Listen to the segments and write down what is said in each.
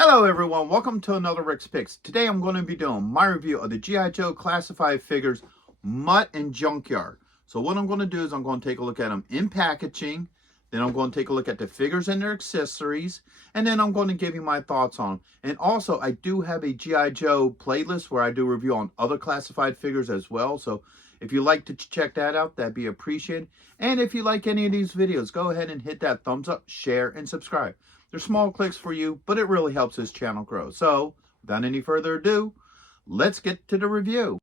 Hello everyone, welcome to another Rick's Picks. Today I'm going to be doing my review of the G.I. Joe classified figures, Mutt and Junkyard. So what I'm going to do is I'm going to take a look at them in packaging, then I'm going to take a look at the figures and their accessories, and then I'm going to give you my thoughts on them. And also I do have a G.I. Joe playlist where I do review on other classified figures as well. So if you like to check that out, that'd be appreciated. And if you like any of these videos, go ahead and hit that thumbs up, share, and subscribe. They're small clicks for you, but it really helps this channel grow. So, without any further ado, let's get to the review.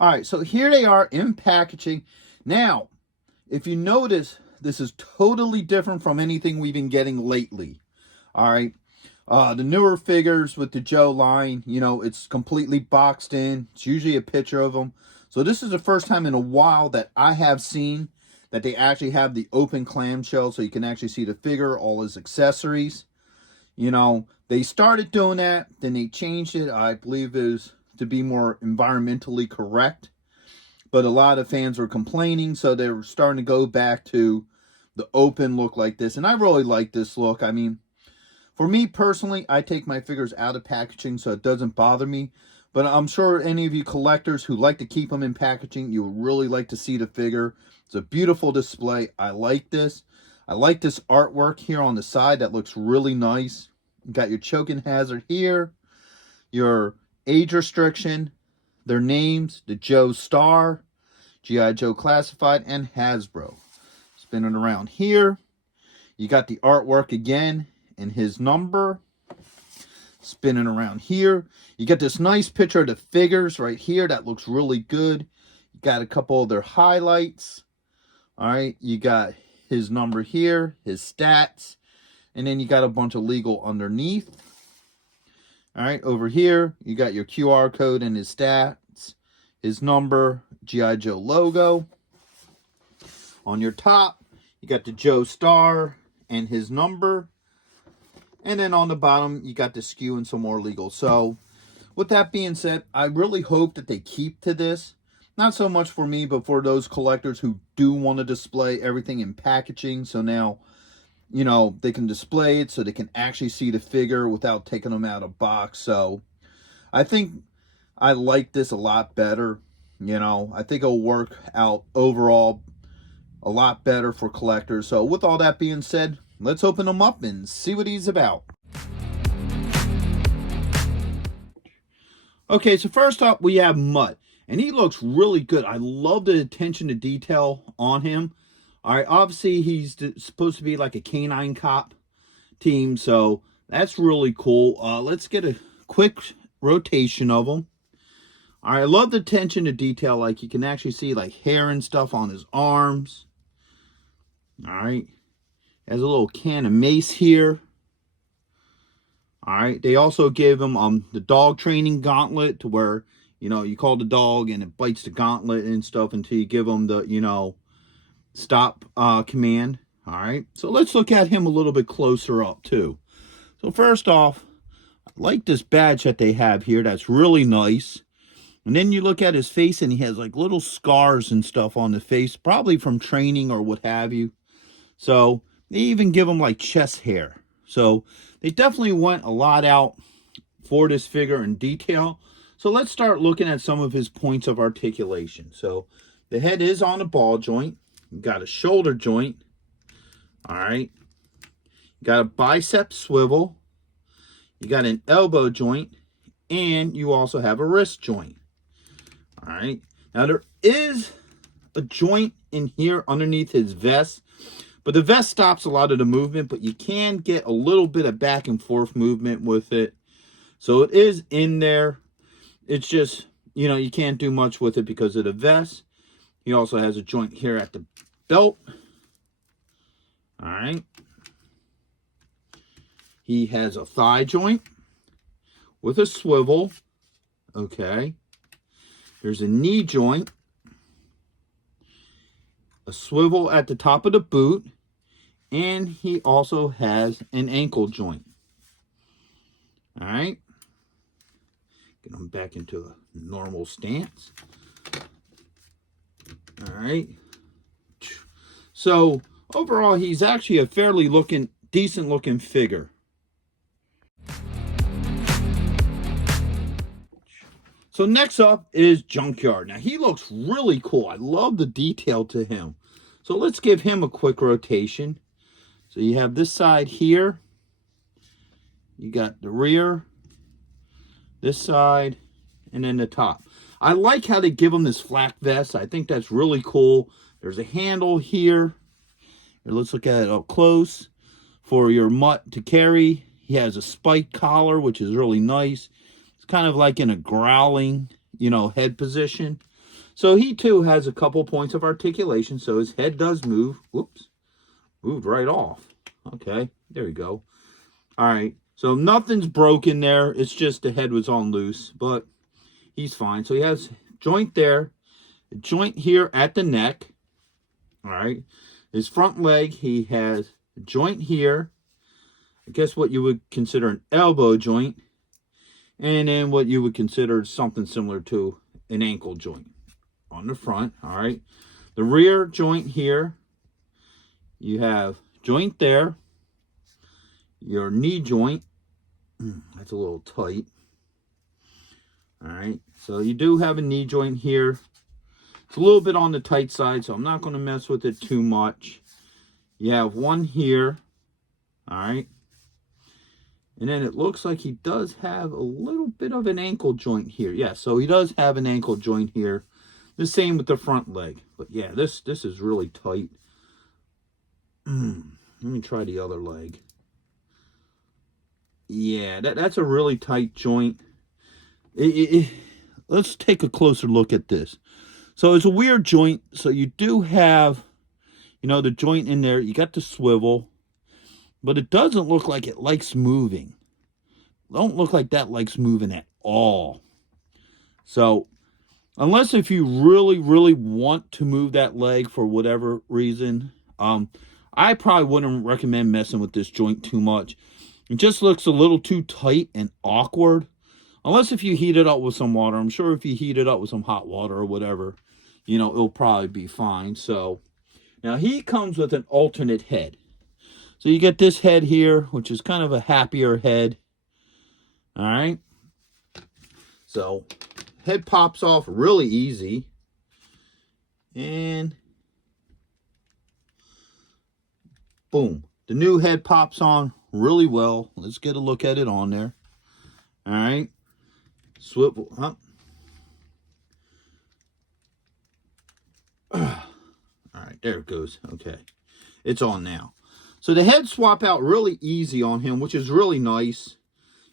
Alright, so here they are in packaging. Now, if you notice, this is totally different from anything we've been getting lately. Alright, the newer figures with the Joe line, you know, it's completely boxed in. It's usually a picture of them. So this is the first time in a while that I have seen that they actually have the open clamshell so you can actually see the figure, all his accessories. You know, they started doing that, then they changed it. I believe it was to be more environmentally correct. But a lot of fans were complaining, so they were starting to go back to the open look like this. And I really like this look. I mean, for me personally, I take my figures out of packaging so it doesn't bother me. But I'm sure any of you collectors who like to keep them in packaging, you would really like to see the figure. It's a beautiful display. I like this. I like this artwork here on the side. That looks really nice. You got your choking hazard here. Your age restriction. Their names. The Joe Star. G.I. Joe Classified. And Hasbro. Spinning around here. You got the artwork again. And his number. Spinning around here. You get this nice picture of the figures right here. That looks really good. You got a couple of their highlights. Alright, you got his number here, his stats, and then you got a bunch of legal underneath. Alright, over here, you got your QR code and his stats, his number, G.I. Joe logo. On your top, you got the Joe Star and his number. And then on the bottom, you got the SKU and some more legal. So, with that being said, I really hope that they keep to this. Not so much for me, but for those collectors who do want to display everything in packaging. So now, you know, they can display it so they can actually see the figure without taking them out of box. So I think I like this a lot better. You know, I think it'll work out overall a lot better for collectors. So with all that being said, let's open them up and see what he's about. Okay, so first up we have Mutt. And he looks really good. I love the attention to detail on him. All right, obviously he's supposed to be like a canine cop team, so that's really cool. Let's get a quick rotation of him. All right, I love the attention to detail. Like you can actually see like hair and stuff on his arms. All right, has a little can of mace here. All right, they also give him the dog training gauntlet to where, you know, you call the dog and it bites the gauntlet and stuff until you give them the, you know, stop command. All right. So let's look at him a little bit closer up too. So first off, I like this badge that they have here. That's really nice. And then you look at his face and he has like little scars and stuff on the face, probably from training or what have you. So they even give him like chest hair. So they definitely went a lot out for this figure in detail. So let's start looking at some of his points of articulation. So the head is on a ball joint. You got a shoulder joint. All right. You got a bicep swivel. You got an elbow joint. And you also have a wrist joint. All right. Now there is a joint in here underneath his vest. But the vest stops a lot of the movement. But you can get a little bit of back and forth movement with it. So it is in there. It's just, you know, you can't do much with it because of the vest. He also has a joint here at the belt. All right. He has a thigh joint with a swivel. Okay. There's a knee joint. A swivel at the top of the boot. And he also has an ankle joint. All right. Get him back into a normal stance. All right. So overall, he's actually a fairly decent looking figure. So next up is Junkyard. Now he looks really cool. I love the detail to him. So let's give him a quick rotation. So you have this side here. You got the rear, this side, and then the top. I like how they give him this flak vest. I think that's really cool. There's a handle here. Let's look at it up close. For your Mutt to carry. He has a spike collar, which is really nice. It's kind of like in a growling, head position. So he too has a couple points of articulation. So his head does move. Whoops. Moved right off. Okay. There we go. All right. So nothing's broken there. It's just the head was on loose. But he's fine. So he has a joint there. A joint here at the neck. All right. His front leg, he has a joint here. I guess what you would consider an elbow joint. And then what you would consider something similar to an ankle joint on the front. All right. The rear joint here, you have joint there. Your knee joint, that's a little tight. All right. So you do have a knee joint here. It's a little bit on the tight side, so I'm not going to mess with it too much. You have one here. All right. And then it looks like he does have a little bit of an ankle joint here. Yeah, so he does have an ankle joint here. The same with the front leg. But yeah, this is really tight. Let me try the other leg. Yeah, that's a really tight joint. Let's take a closer look at this. So it's a weird joint. So you do have, the joint in there. You got the swivel. But it doesn't look like it likes moving. Don't look like that likes moving at all. So, unless if you really, really want to move that leg for whatever reason, I probably wouldn't recommend messing with this joint too much. It just looks a little too tight and awkward. Unless if you heat it up with some water. I'm sure if you heat it up with some hot water or whatever, it'll probably be fine. So, now he comes with an alternate head. So you get this head here, which is kind of a happier head. All right. So head pops off really easy. And boom. The new head pops on really well. Let's get a look at it on there. All right. Swivel up. All right. There it goes. Okay. It's on now. So the head swap out really easy on him, which is really nice.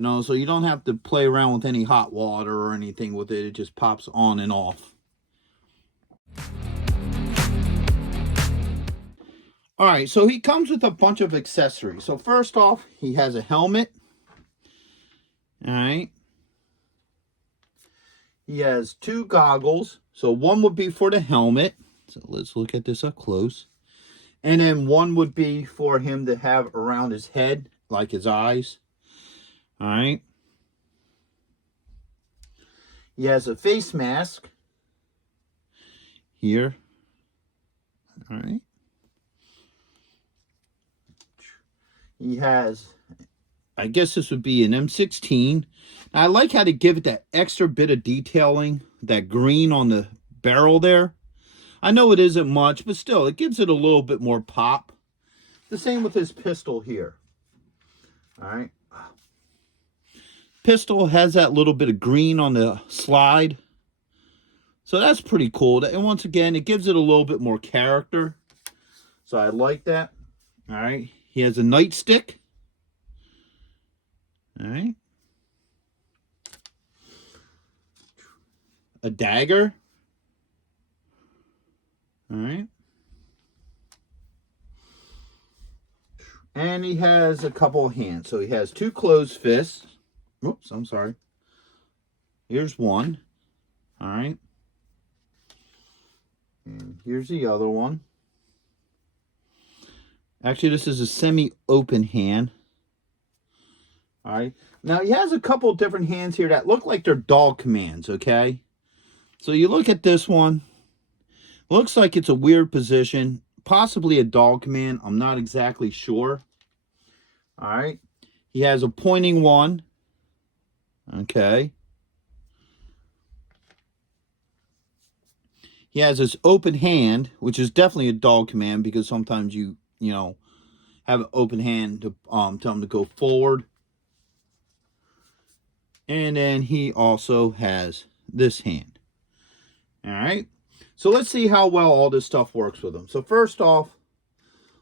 So you don't have to play around with any hot water or anything with it. It just pops on and off. All right, so he comes with a bunch of accessories. So first off, he has a helmet. All right. He has two goggles. So one would be for the helmet. So let's look at this up close. And then one would be for him to have around his head, like his eyes. All right. He has a face mask here. All right. He has, I guess this would be an M16. Now, I like how they give it that extra bit of detailing, that green on the barrel there. I know it isn't much, but still, it gives it a little bit more pop. The same with his pistol here. All right. Pistol has that little bit of green on the slide. So that's pretty cool. And once again, it gives it a little bit more character. So I like that. All right. He has a nightstick. All right. A dagger. All right. And he has a couple of hands. So he has two closed fists. Oops, I'm sorry. Here's one. All right. And here's the other one. Actually, this is a semi-open hand. All right. Now, he has a couple different hands here that look like they're dog commands, okay? So you look at this one. Looks like it's a weird position. possibly a dog command. I'm not exactly sure. All right. He has a pointing one. Okay. He has this open hand, which is definitely a dog command because sometimes you know, have an open hand to tell him to go forward. And then he also has this hand. All right. So let's see how well all this stuff works with him. So first off,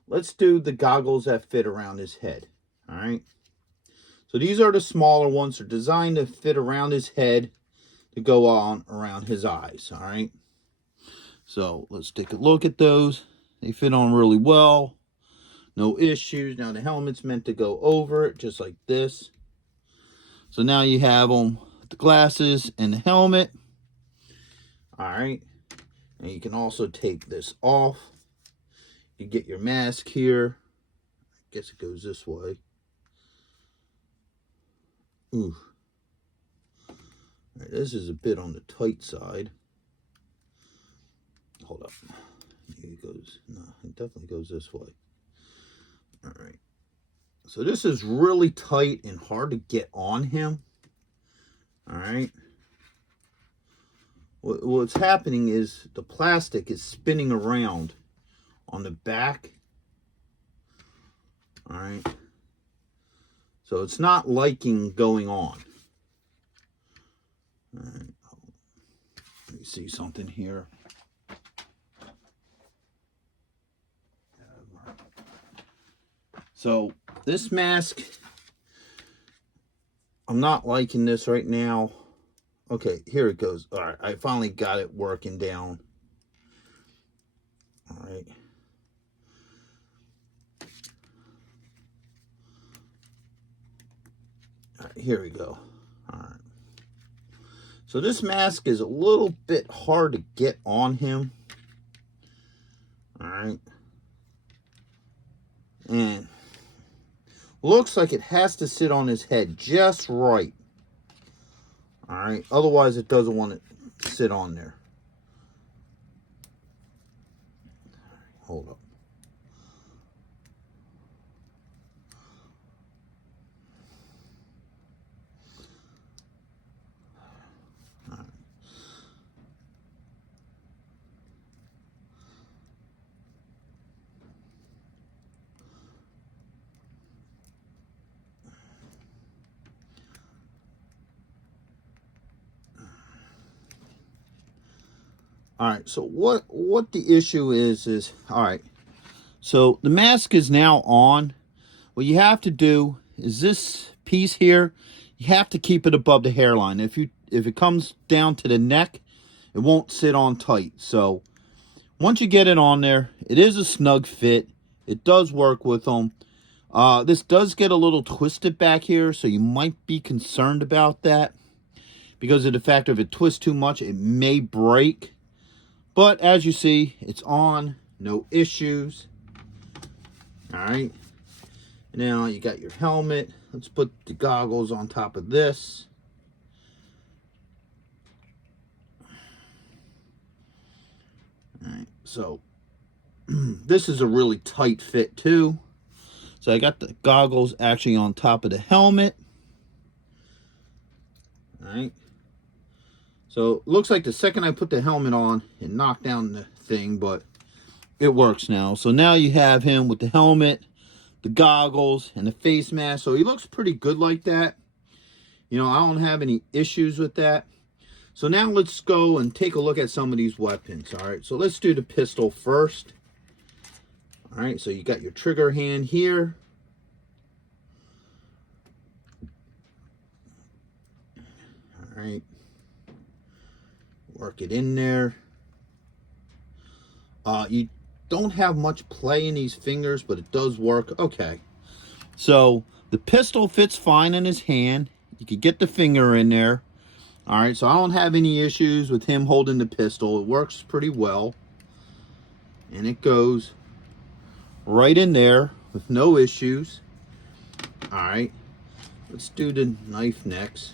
let's do the goggles that fit around his head. All right. So these are the smaller ones. They're designed to fit around his head to go on around his eyes. All right. So let's take a look at those. They fit on really well. No issues. Now the helmet's meant to go over it just like this. So now you have them with the glasses and the helmet. All right. And you can also take this off. You get your mask here. I guess it goes this way. Ooh. All right, this is a bit on the tight side. Hold up. It goes, no, it definitely goes this way. All right. So this is really tight and hard to get on him. All right. What's happening is the plastic is spinning around on the back. All right. So it's not liking going on. All right. Let me see something here. So this mask, I'm not liking this right now. Okay, here it goes. All right, I finally got it working down. All right. All right, here we go. All right. So this mask is a little bit hard to get on him. All right. And looks like it has to sit on his head just right. All right. Otherwise, it doesn't want to sit on there. Hold up. All right. All right, so what the issue is, all right, so the mask is now on. What you have to do is this piece here, you have to keep it above the hairline. If it comes down to the neck, it won't sit on tight. So once you get it on there, it is a snug fit. It does work with them. This does get a little twisted back here, so you might be concerned about that because of the fact if it twists too much, it may break. But as you see, it's on, no issues. All right. Now you got your helmet. Let's put the goggles on top of this. All right. So this is a really tight fit too. So I got the goggles actually on top of the helmet. All right. So it looks like the second I put the helmet on, it knocked down the thing, but it works now. So now you have him with the helmet, the goggles, and the face mask. So he looks pretty good like that. You know, I don't have any issues with that. So now let's go and take a look at some of these weapons. All right, so let's do the pistol first. All right, so you got your trigger hand here. All right. Work it in there. You don't have much play in these fingers, but it does work. Okay. So the pistol fits fine in his hand. You could get the finger in there. All right. So I don't have any issues with him holding the pistol. It works pretty well. And it goes right in there with no issues. All right. Let's do the knife next.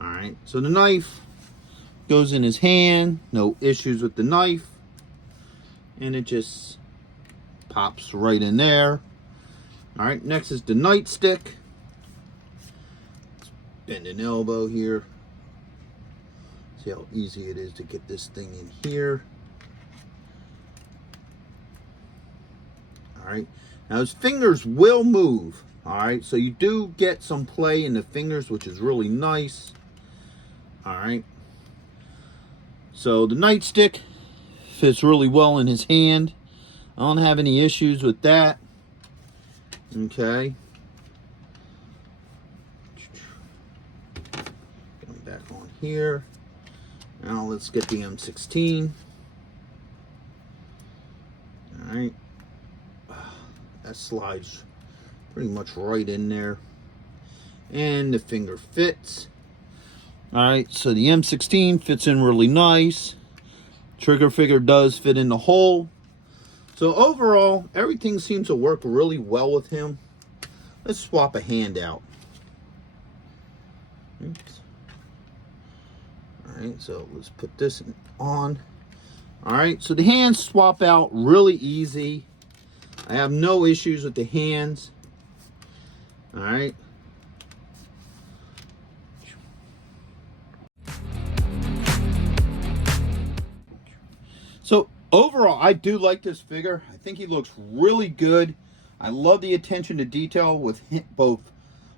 All right, so the knife goes in his hand, no issues with the knife. and it just pops right in there. All right, next is the nightstick. Let's bend an elbow here. See how easy it is to get this thing in here. All right, now his fingers will move. All right, so you do get some play in the fingers, which is really nice. All right, so the nightstick fits really well in his hand. I don't have any issues with that. Okay. Get him back on here. Now let's get the M16. All right. That slides pretty much right in there. And the finger fits. All right, so the M16 fits in really nice. Trigger figure does fit in the hole. So overall, everything seems to work really well with him. Let's swap a hand out. Oops. All right, so let's put this on. All right, so the hands swap out really easy. I have no issues with the hands. All right. So overall, I do like this figure. I think he looks really good. I love the attention to detail with both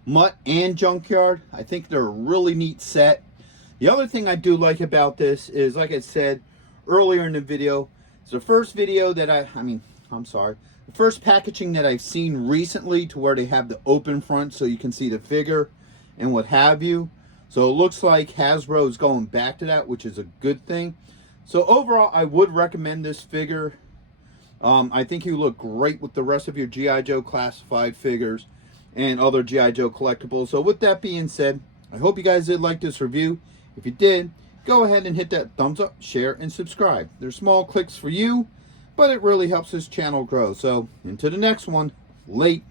Mutt and Junkyard. I think they're a really neat set. The other thing I do like about this is, like I said earlier in the video, it's the first video that the first packaging that I've seen recently to where they have the open front so you can see the figure and what have you. So it looks like Hasbro is going back to that, which is a good thing. So overall, I would recommend this figure. I think you look great with the rest of your G.I. Joe classified figures and other G.I. Joe collectibles. So with that being said, I hope you guys did like this review. If you did, go ahead and hit that thumbs up, share, and subscribe. They're small clicks for you, but it really helps this channel grow. So until the next one, late.